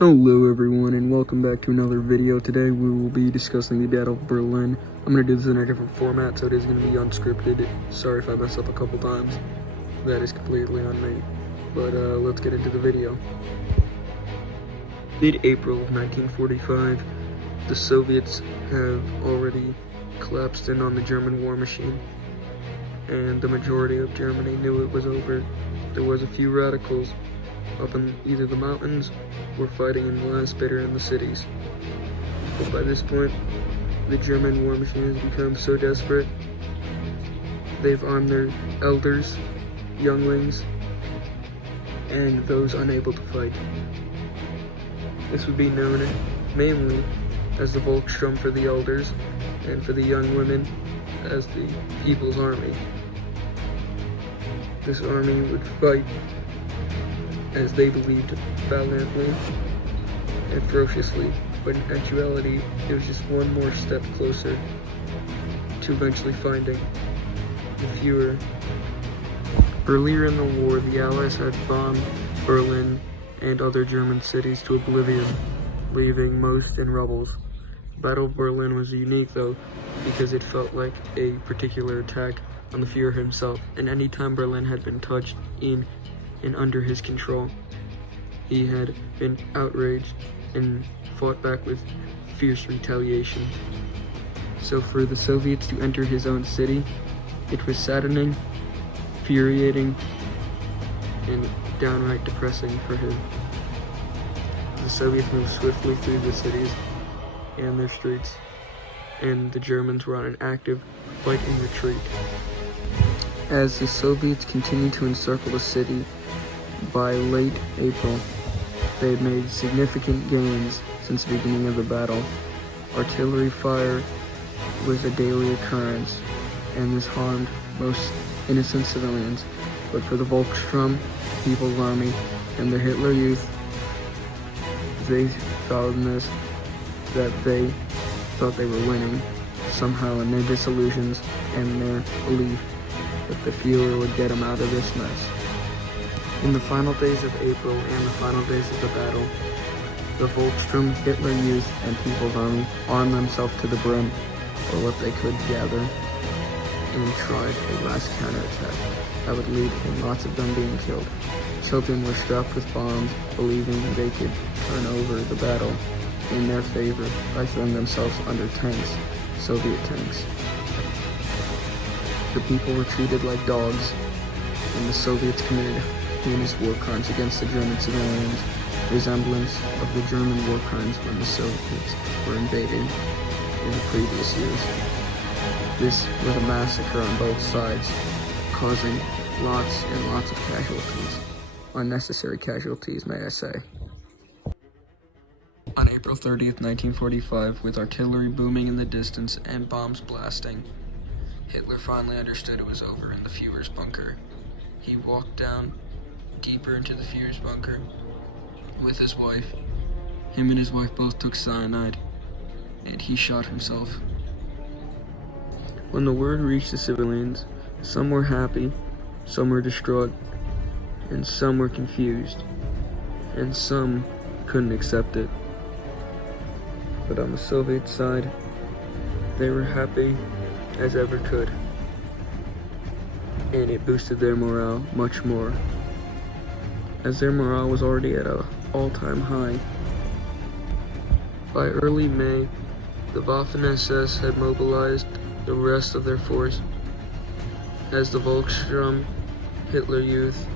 Hello everyone, and welcome back to another video. Today we will be discussing the Battle of Berlin. I'm going to do this in a different format, so it is going to be unscripted. Sorry if I mess up a couple times. That is completely on me. But let's get into the video. Mid-April of 1945, the Soviets have already collapsed in on the German war machine, and the majority of Germany knew it was over. There was a few radicals up in either the mountains or fighting in the last bitter in the cities. But by this point, the German war machine has become so desperate, they've armed their elders, younglings, and those unable to fight. This would be known mainly as the Volkssturm for the elders, and for the young women as the People's Army. This army would fight, as they believed, valiantly and ferociously, but in actuality, it was just one more step closer to eventually finding the Fuhrer. Earlier in the war, the Allies had bombed Berlin and other German cities to oblivion, leaving most in rubbles. The Battle of Berlin was unique, though, because it felt like a particular attack on the Fuhrer himself, and any time Berlin had been touched in and under his control, he had been outraged and fought back with fierce retaliation. So for the Soviets to enter his own city, it was saddening, infuriating, and downright depressing for him. The Soviets moved swiftly through the cities and their streets, and the Germans were on an active fight and retreat. As the Soviets continued to encircle the city, by late April, they had made significant gains since the beginning of the battle. Artillery fire was a daily occurrence, and this harmed most innocent civilians. But for the Volkssturm, People's Army, and the Hitler Youth, they found this, that they thought they were winning somehow in their disillusions and their belief that the Fuhrer would get them out of this mess. In the final days of April and the final days of the battle, the Volkssturm, Hitler Youth, and People's Army armed themselves to the brim, or what they could gather, and tried a last counterattack that would lead in lots of them being killed. Children were strapped with bombs, believing they could turn over the battle in their favor by throwing themselves under tanks, Soviet tanks. The people were treated like dogs, and the Soviets committed heinous war crimes against the German civilians, resemblance of the German war crimes when the Soviets were invaded in the previous years. This was a massacre on both sides, causing lots and lots of casualties. Unnecessary casualties, may I say. On April 30th, 1945, with artillery booming in the distance and bombs blasting, Hitler finally understood it was over in the Fuhrer's bunker. He walked down deeper into the Fuhrer's bunker with his wife. Him and his wife both took cyanide, and he shot himself. When the word reached the civilians, some were happy, some were distraught, and some were confused, and some couldn't accept it. But on the Soviet side, they were happy as ever could, and it boosted their morale much more, as their morale was already at an all-time high. By early May, the Waffen-SS had mobilized the rest of their force, as the Volkssturm, Hitler Youth,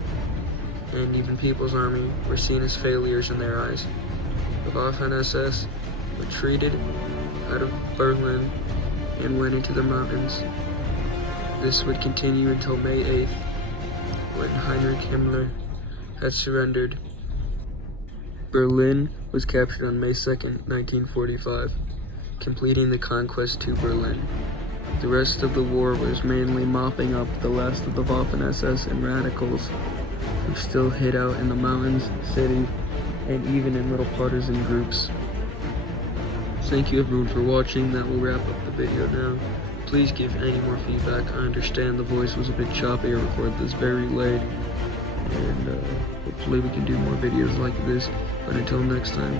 and even People's Army were seen as failures in their eyes. The Waffen-SS retreated out of Berlin and went into the mountains. This would continue until May 8th, when Heinrich Himmler had surrendered. Berlin was captured on May 2nd, 1945, completing the conquest to Berlin. The rest of the war was mainly mopping up the last of the Waffen-SS and radicals who still hid out in the mountains, city, and even in little partisan groups. Thank you everyone for watching. That will wrap up the video now. Please give any more feedback. I understand the voice was a bit choppy. I recorded this very late, and hopefully we can do more videos like this. But until next time,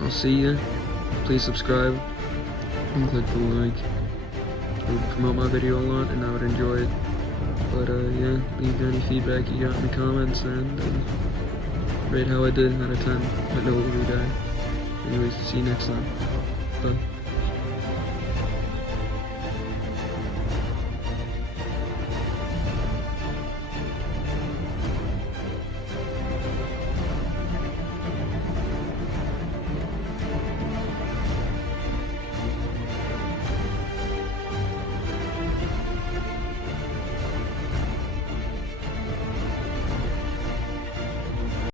I'll see you. Please subscribe and click the like. It would promote my video a lot and I would enjoy it. But yeah, leave any feedback you got in the comments and rate how I did out of 10. I know it will be bad. Anyways, see you next time. Bye.